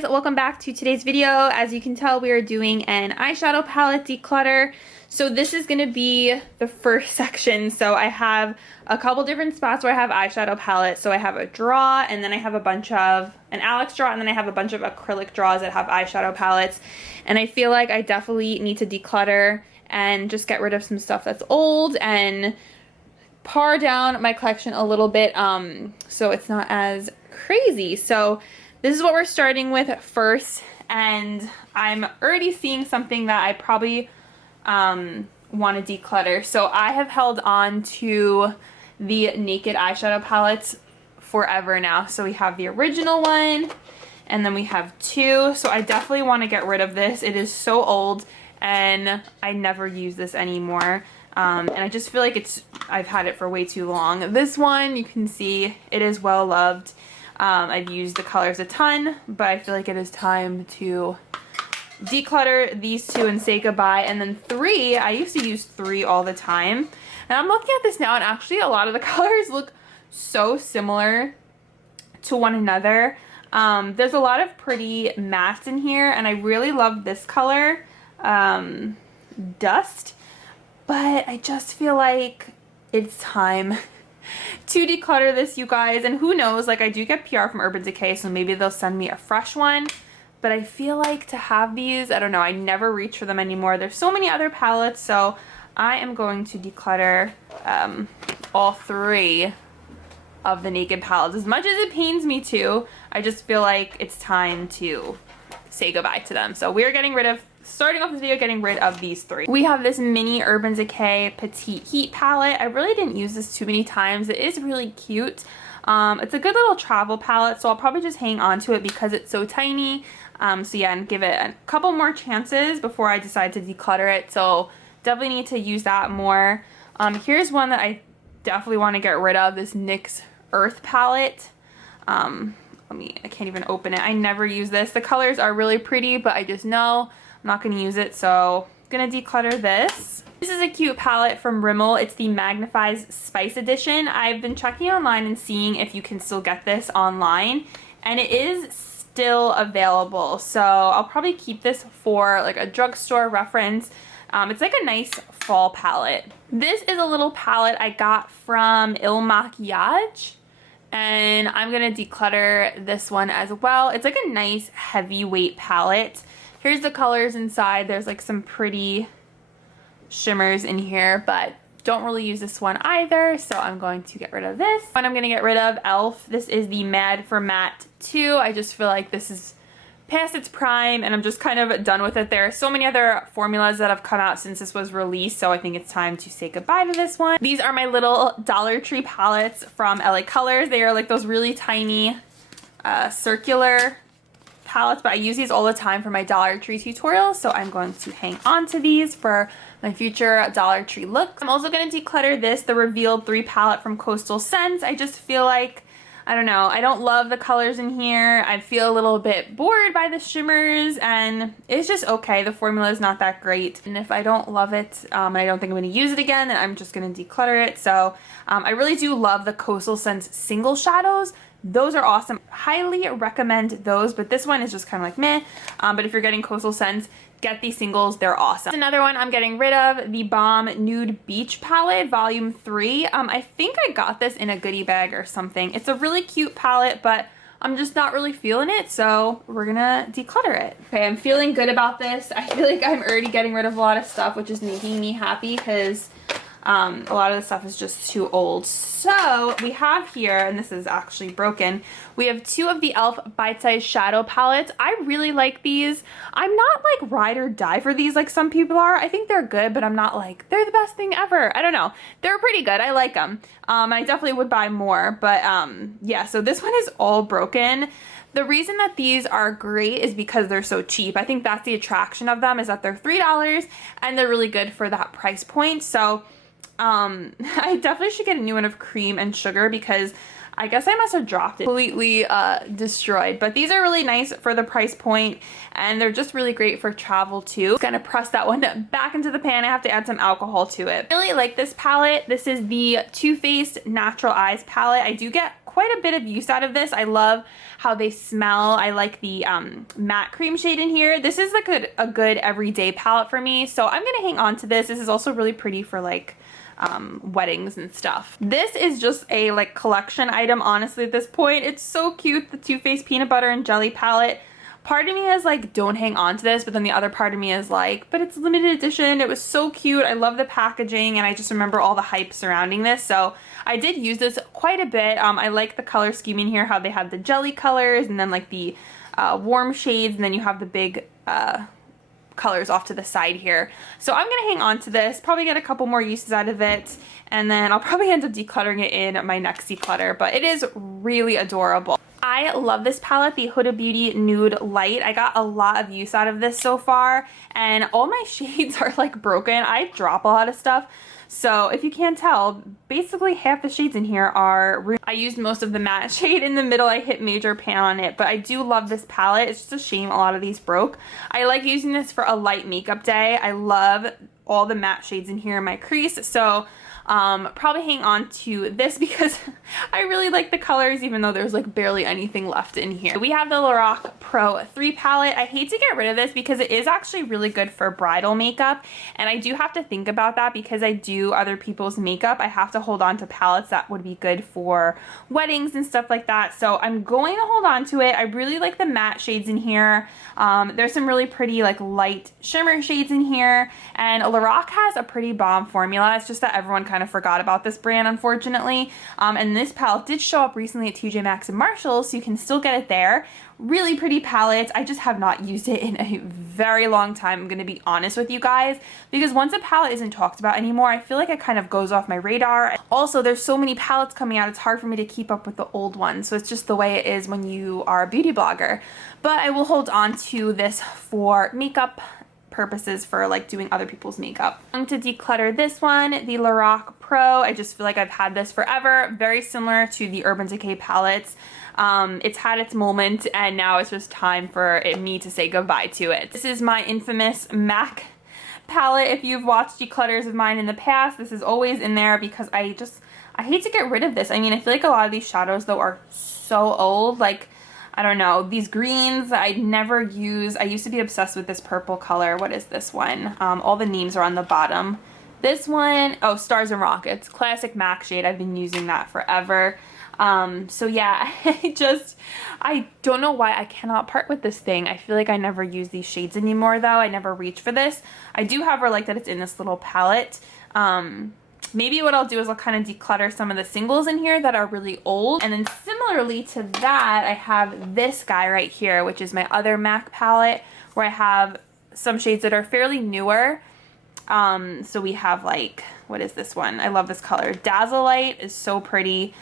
guys, welcome back to today's video. As you can tell, we are doing an eyeshadow palette declutter. So this is going to be the first section. So I have a couple different spots where I have eyeshadow palettes. So I have a drawer, and then I have a bunch of an Alex drawer, and then I have a bunch of acrylic drawers that have eyeshadow palettes. And I feel like I definitely need to declutter and just get rid of some stuff that's old and pare down my collection a little bit so it's not as crazy. So this is what we're starting with first, and I'm already seeing something that I probably want to declutter. So I have held on to the Naked eyeshadow palettes forever now. So we have the original one, and then we have two. So I definitely want to get rid of this. It is so old, and I never use this anymore. And I just feel like I've had it for way too long. This one, you can see, it is well loved. I've used the colors a ton, but I feel like it is time to declutter these two and say goodbye. And then three, I used to use three all the time. And I'm looking at this now, and actually a lot of the colors look so similar to one another. There's a lot of pretty mattes in here, and I really love this color, Dust. But I just feel like it's time to declutter this, you guys. And who knows, like, I do get PR from Urban Decay, so maybe they'll send me a fresh one. But I feel like to have these, I don't know, I never reach for them anymore. There's so many other palettes, so I am going to declutter all three of the Naked palettes. As much as it pains me to, I just feel like it's time to say goodbye to them. So we're starting off this video getting rid of these three. We have this mini Urban Decay Petite Heat palette. I really didn't use this too many times. It is really cute. It's a good little travel palette, so I'll probably just hang on to it because it's so tiny. So yeah, and give it a couple more chances before I decide to declutter it. So definitely need to use that more. Here's one that I definitely want to get rid of, this NYX Earth palette. I can't even open it. I never use this. The colors are really pretty, but I just know I'm not going to use it, so I'm going to declutter this. This is a cute palette from Rimmel. It's the Magnifies Spice Edition. I've been checking online and seeing if you can still get this online, and it is still available. So I'll probably keep this for like a drugstore reference. It's like a nice fall palette. This is a little palette I got from Il Maquillage, and I'm going to declutter this one as well. It's like a nice heavyweight palette. Here's the colors inside. There's like some pretty shimmers in here, but don't really use this one either, so I'm going to get rid of this. One I'm going to get rid of, e.l.f. This is the Mad for Matte 2. I just feel like this is past its prime, and I'm just kind of done with it. There are so many other formulas that have come out since this was released, so I think it's time to say goodbye to this one. These are my little Dollar Tree palettes from LA Colors. They are like those really tiny circular palettes, but I use these all the time for my Dollar Tree tutorials, so I'm going to hang on to these for my future Dollar Tree looks. I'm also going to declutter this, the Revealed 3 palette from Coastal Scents. I just feel like, I don't know, I don't love the colors in here. I feel a little bit bored by the shimmers, and it's just okay. The formula is not that great, and if I don't love it and I don't think I'm going to use it again, then I'm just going to declutter it. So I really do love the Coastal Scents single shadows. Those are awesome. Highly recommend those, but this one is just kind of like meh. But if you're getting Coastal Scents, get these singles. They're awesome. Another one I'm getting rid of, the Balm Nude Beach Palette Volume 3. I think I got this in a goodie bag or something. It's a really cute palette, but I'm just not really feeling it, so we're gonna declutter it. Okay, I'm feeling good about this. I feel like I'm already getting rid of a lot of stuff, which is making me happy because a lot of the stuff is just too old. So we have here, and this is actually broken, we have two of the e.l.f. Bite Size Shadow Palettes. I really like these. I'm not like ride or die for these like some people are. I think they're good, but I'm not like, they're the best thing ever. I don't know. They're pretty good. I like them. I definitely would buy more, but yeah, so this one is all broken. The reason that these are great is because they're so cheap. I think that's the attraction of them, is that they're $3 and they're really good for that price point. So I definitely should get a new one of Cream and Sugar because I guess I must have dropped it. Completely destroyed. But these are really nice for the price point, and they're just really great for travel too. Just gonna press that one back into the pan. I have to add some alcohol to it. I really like this palette. This is the Too Faced Natural Eyes palette. I do get quite quite a bit of use out of this. I love how they smell. I like the matte cream shade in here. This is like a good everyday palette for me, so I'm gonna hang on to this. This is also really pretty for like weddings and stuff. This is just a like collection item, honestly, at this point. It's so cute, the Too Faced Peanut Butter and Jelly palette. Part of me is like, don't hang on to this, but then the other part of me is like, but it's limited edition. It was so cute. I love the packaging, and I just remember all the hype surrounding this, so I did use this quite a bit. I like the color scheme in here, how they have the jelly colors and then like the warm shades, and then you have the big colors off to the side here. So I'm gonna hang on to this, probably get a couple more uses out of it, and then I'll probably end up decluttering it in my next declutter, but it is really adorable. I love this palette, the Huda Beauty Nude Light. I got a lot of use out of this so far, and all my shades are like broken. I drop a lot of stuff. So if you can't tell, basically half the shades in here are, I used most of the matte shade in the middle. I hit major pan on it, but I do love this palette. It's just a shame a lot of these broke. I like using this for a light makeup day. I love all the matte shades in here in my crease, so probably hang on to this because I really like the colors, even though there's like barely anything left in here. We have the Lorac Pro 3 palette. I hate to get rid of this because it is actually really good for bridal makeup, and I do have to think about that because I do other people's makeup. I have to hold on to palettes that would be good for weddings and stuff like that, so I'm going to hold on to it. I really like the matte shades in here. There's some really pretty like light shimmer shades in here, and Lorac has a pretty bomb formula. It's just that everyone kind of forgot about this brand, unfortunately. And this palette did show up recently at TJ Maxx and Marshalls, so you can still get it there. Really pretty palette. I just have not used it in a very long time, I'm gonna be honest with you guys, because once a palette isn't talked about anymore, I feel like it kind of goes off my radar. Also, there's so many palettes coming out, it's hard for me to keep up with the old ones, so it's just the way it is when you are a beauty blogger. But I will hold on to this for makeup purposes, for like doing other people's makeup. I'm going to declutter this one, the Lorac Pro. I just feel like I've had this forever. Very similar to the Urban Decay palettes. It's had its moment, and now it's just time for me to say goodbye to it. This is my infamous MAC palette. If you've watched declutters of mine in the past, this is always in there because I hate to get rid of this. I mean, I feel like a lot of these shadows though are so old. Like, I don't know, these greens I never use. I used to be obsessed with this purple color. What is this one? All the names are on the bottom. This one, oh, Stars and Rockets, classic MAC shade. I've been using that forever. So yeah, I don't know why I cannot part with this thing. I feel like I never use these shades anymore though. I never reach for this. I do however like that it's in this little palette. Maybe what I'll do is I'll kind of declutter some of the singles in here that are really old. And then similarly to that, I have this guy right here, which is my other MAC palette, where I have some shades that are fairly newer. So we have like, what is this one? I love this color. Dazzle Light is so pretty.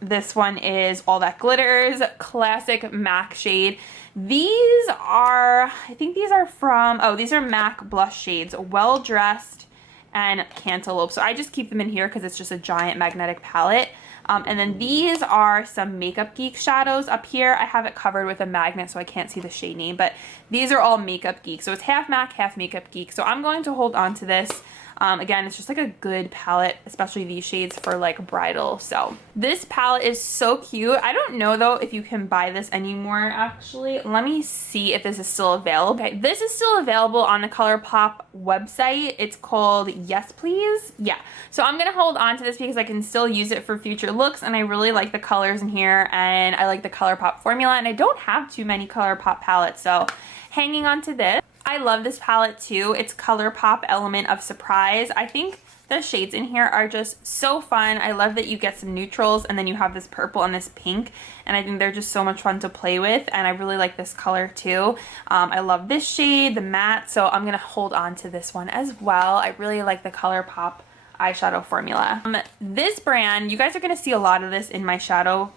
This one is All That Glitters, classic MAC shade. These are, I think these are from, oh, these are MAC blush shades, Well Dressed and Cantaloupe. So I just keep them in here because it's just a giant magnetic palette. And then these are some Makeup Geek shadows up here. I have it covered with a magnet so I can't see the shade name, but these are all Makeup Geek. So it's half MAC, half Makeup Geek. So I'm going to hold on to this. Again, it's just like a good palette, especially these shades for like bridal. So this palette is so cute. I don't know though if you can buy this anymore actually. Let me see if this is still available. Okay, this is still available on the ColourPop website. It's called Yes Please. Yeah, so I'm gonna hold on to this because I can still use it for future looks, and I really like the colors in here, and I like the ColourPop formula, and I don't have too many ColourPop palettes, so hanging on to this. I love this palette too. It's ColourPop Element of Surprise. I think the shades in here are just so fun. I love that you get some neutrals and then you have this purple and this pink, and I think they're just so much fun to play with, and I really like this color too. I love this shade, the matte, so I'm gonna hold on to this one as well. I really like the ColourPop eyeshadow formula. This brand, you guys are gonna see a lot of this in my shadow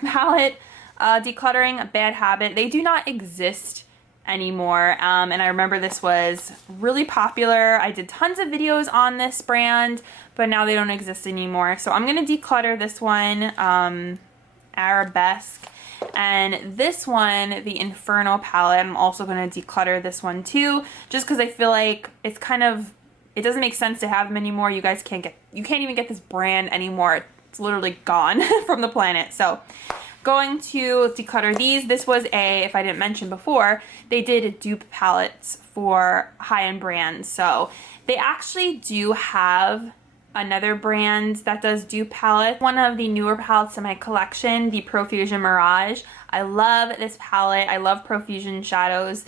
palette decluttering, Bad Habit. They do not exist anymore, and I remember this was really popular. I did tons of videos on this brand, but now they don't exist anymore. So I'm gonna declutter this one, Arabesque, and this one, the Inferno palette. I'm also gonna declutter this one too, just because I feel like it's kind of, it doesn't make sense to have them anymore. You guys can't even get this brand anymore. it's literally gone from the planet. So going to declutter these. This was if I didn't mention before, they did dupe palettes for high-end brands. So they actually do have another brand that does dupe palettes. One of the newer palettes in my collection, the Profusion Mirage. I love this palette. I love Profusion shadows.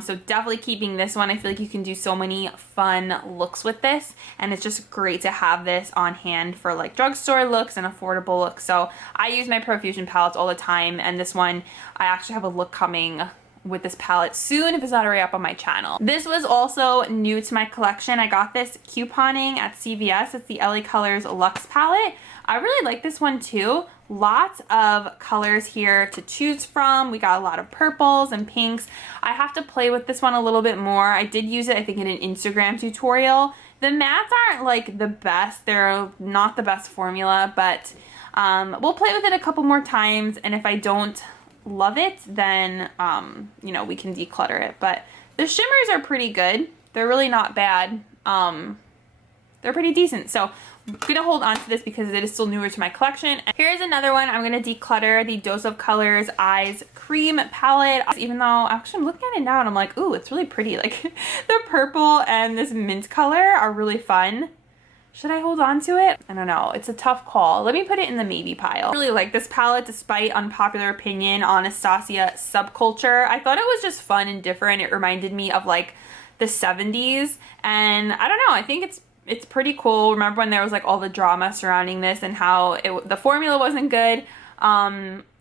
So definitely keeping this one. I feel like you can do so many fun looks with this, and it's just great to have this on hand for like drugstore looks and affordable looks. So I use my Profusion palettes all the time, and this one, I actually have a look coming with this palette soon if it's not already up on my channel. This was also new to my collection. I got this couponing at CVS. It's the LA Colors Luxe palette. I really like this one too. Lots of colors here to choose from. We got a lot of purples and pinks. I have to play with this one a little bit more. I did use it, I think, in an Instagram tutorial. The mattes aren't like the best. They're not the best formula, but we'll play with it a couple more times, and if I don't love it, then you know, we can declutter it. But the shimmers are pretty good. They're really not bad. They're pretty decent. So I'm gonna hold on to this because it is still newer to my collection. Here's another one I'm gonna declutter, the Dose of Colors Eyes Cream palette. Even though actually I'm looking at it now and I'm like, ooh, it's really pretty. Like the purple and this mint color are really fun. Should I hold on to it? I don't know. It's a tough call. Let me put it in the maybe pile. I really like this palette despite unpopular opinion on Anastasia subculture. I thought it was just fun and different. It reminded me of like the 70s, and I don't know. I think it's pretty cool. Remember when there was like all the drama surrounding this and how the formula wasn't good.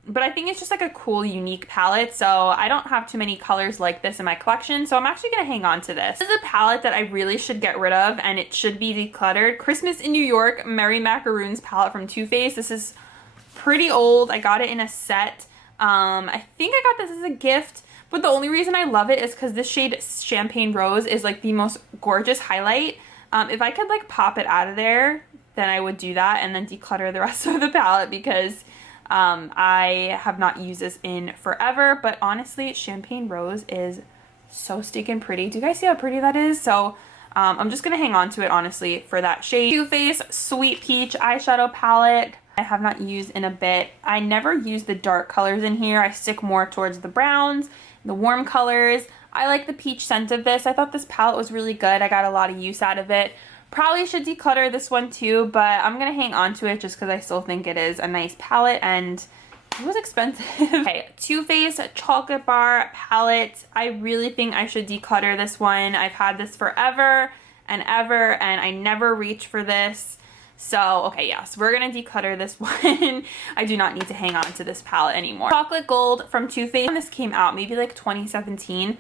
But I think it's just like a cool, unique palette. So I don't have too many colors like this in my collection. So I'm actually going to hang on to this. This is a palette that I really should get rid of, and it should be decluttered. Christmas in New York Merry Macaroons palette from Too Faced. This is pretty old. I got it in a set. I think I got this as a gift. But the only reason I love it is because this shade Champagne Rose is like the most gorgeous highlight. If I could like pop it out of there, then I would do that and then declutter the rest of the palette, because I have not used this in forever. But honestly, Champagne Rose is so stinking pretty. Do you guys see how pretty that is? So I'm just gonna hang on to it honestly for that shade. Too Faced Sweet Peach eyeshadow palette. I have not used in a bit. I never use the dark colors in here. I stick more towards the browns, the warm colors. I like the peach scent of this. I thought this palette was really good. I got a lot of use out of it. Probably should declutter this one too, but I'm gonna hang on to it just because I still think it is a nice palette, and it was expensive. Okay, Too Faced Chocolate Bar palette. I really think I should declutter this one. I've had this forever and ever, and I never reach for this. So, okay, yes, we're gonna declutter this one. I do not need to hang on to this palette anymore. Chocolate Gold from Too Faced. When this came out, maybe like 2017.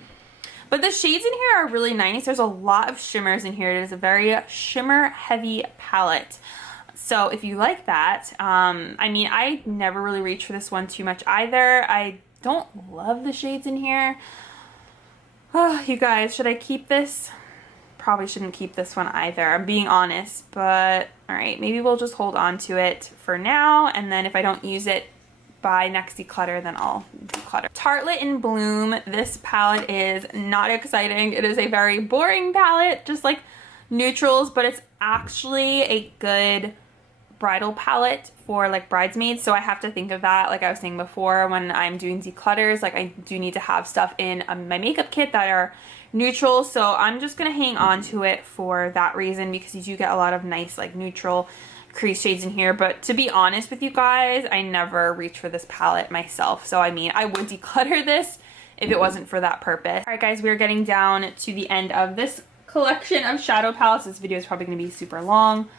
But the shades in here are really nice. There's a lot of shimmers in here. It is a very shimmer heavy palette. So if you like that, I mean, I never really reach for this one too much either. I don't love the shades in here. Oh, you guys, should I keep this? Probably shouldn't keep this one either, I'm being honest. But all right, maybe we'll just hold on to it for now, and then if I don't use it by next declutter, then I'll declutter. Tartelette in Bloom. This palette is not exciting. It is a very boring palette, just like neutrals, but it's actually a good bridal palette for like bridesmaids. So I have to think of that, like I was saying before, when I'm doing declutters. Like I do need to have stuff in my makeup kit that are neutral. So I'm just gonna hang on to it for that reason, because you do get a lot of nice like neutral crease shades in here. But to be honest with you guys, I never reach for this palette myself. So I mean, I would declutter this if it wasn't for that purpose. All right guys, we're getting down to the end of this collection of shadow palettes. This video is probably going to be super long.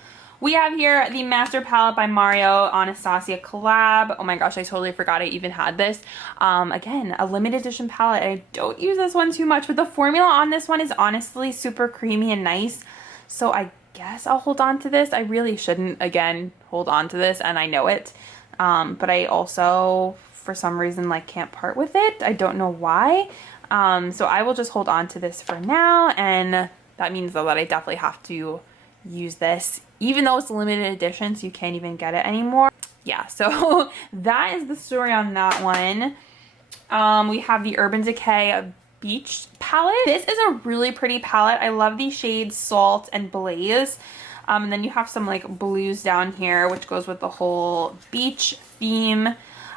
We have here the Master Palette by Mario Anastasia collab. Oh my gosh, I totally forgot I even had this. Again, a limited edition palette. I don't use this one too much, but the formula on this one is honestly super creamy and nice. So I guess I'll hold on to this. I really shouldn't, again, hold on to this, and I know it. But I also, for some reason, like can't part with it. I don't know why. So I will just hold on to this for now, and that means though that I definitely have to use this, even though it's limited edition, so you can't even get it anymore. Yeah, so that is the story on that one. We have the Urban Decay Beach palette. This is a really pretty palette. I love these shades Salt and Blaze. And then you have some like blues down here, which goes with the whole beach theme.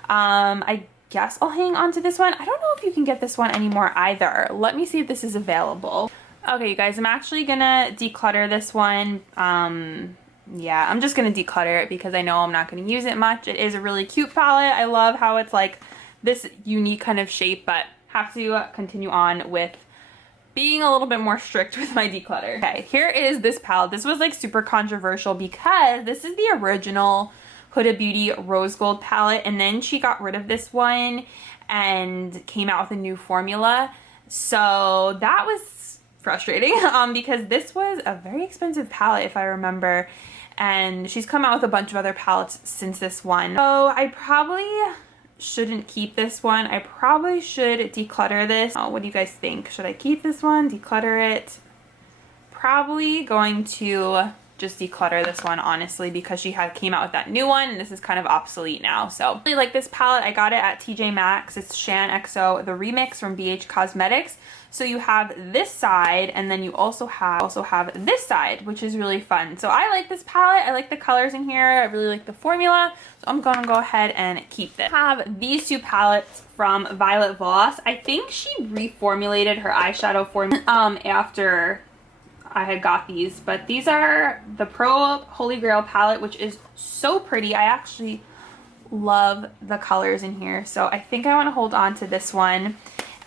I guess I'll hang on to this one. I don't know if you can get this one anymore either. Let me see if this is available. Okay, you guys, I'm actually gonna declutter this one. Yeah, I'm just gonna declutter it because I know I'm not gonna use it much. It is a really cute palette. I love how it's like this unique kind of shape, but have to continue on with being a little bit more strict with my declutter. Okay, here is this palette. This was like super controversial because this is the original Huda Beauty Rose Gold palette, and then she got rid of this one and came out with a new formula. So that was frustrating because this was a very expensive palette if I remember, and she's come out with a bunch of other palettes since this one. So I probably shouldn't keep this one. I probably should declutter this. Oh, what do you guys think? Should I keep this one, declutter it? Probably going to just declutter this one, honestly, because she came out with that new one and this is kind of obsolete now. So I really like this palette. I got it at TJ Maxx. It's Shan XO, the remix from BH Cosmetics. So you have this side, and then you also have this side, which is really fun. So I like this palette. I like the colors in here. I really like the formula. So I'm gonna go ahead and keep this. I have these two palettes from Violet Voss. I think she reformulated her eyeshadow formula after I had got these, but these are the Pro Holy Grail palette, which is so pretty. I actually love the colors in here, so I think I want to hold on to this one.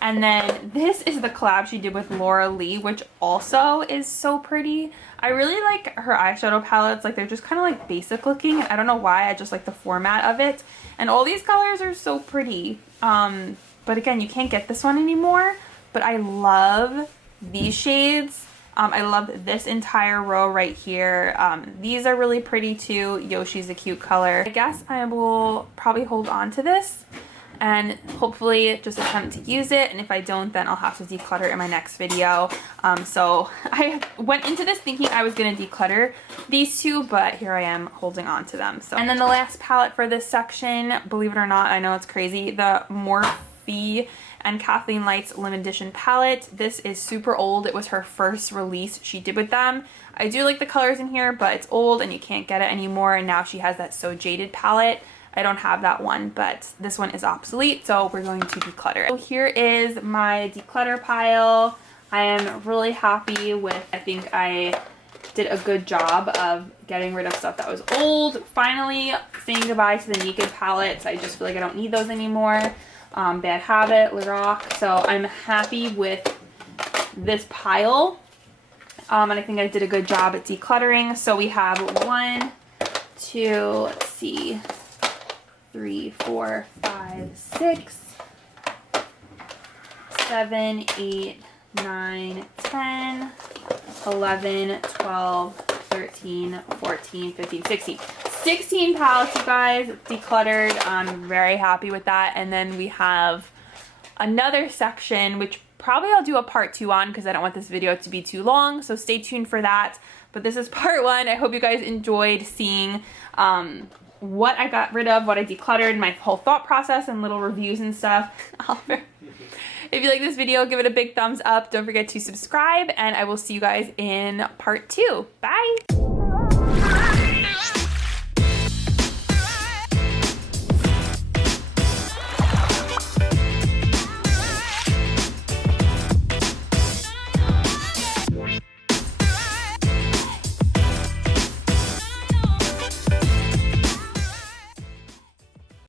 And then this is the collab she did with Laura Lee, which also is so pretty. I really like her eyeshadow palettes. Like, they're just kind of like basic looking. I don't know why, I just like the format of it. And all these colors are so pretty. But again, you can't get this one anymore. But I love these shades. I love this entire row right here. These are really pretty too. Yoshi's a cute color. I guess I will probably hold on to this and hopefully just attempt to use it, and if I don't, then I'll have to declutter in my next video. So I went into this thinking I was going to declutter these two, but here I am holding on to them. So, and then the last palette for this section, believe it or not, I know it's crazy, the Morphe and Kathleen Light's limited edition palette. This is super old. It was her first release she did with them. I do like the colors in here, but it's old and you can't get it anymore, and now she has that So Jaded palette. I don't have that one, but this one is obsolete, so we're going to declutter it. So here is my declutter pile. I am really happy with, I think I did a good job of getting rid of stuff that was old. Finally saying goodbye to the Naked palettes. I just feel like I don't need those anymore. Bad Habit, Lorac. So I'm happy with this pile. And I think I did a good job at decluttering. So we have 1, 2, let's see, 3, 4, 5, 6, 7, 8, 9, 10, 11, 12, 13, 14, 15, 16. 16 palettes, you guys, decluttered. I'm very happy with that. And then we have another section, which probably I'll do a part 2 on because I don't want this video to be too long. So stay tuned for that. But this is part 1. I hope you guys enjoyed seeing what I got rid of, what I decluttered, my whole thought process, and little reviews and stuff. If you like this video, give it a big thumbs up. Don't forget to subscribe, and I will see you guys in part 2. Bye!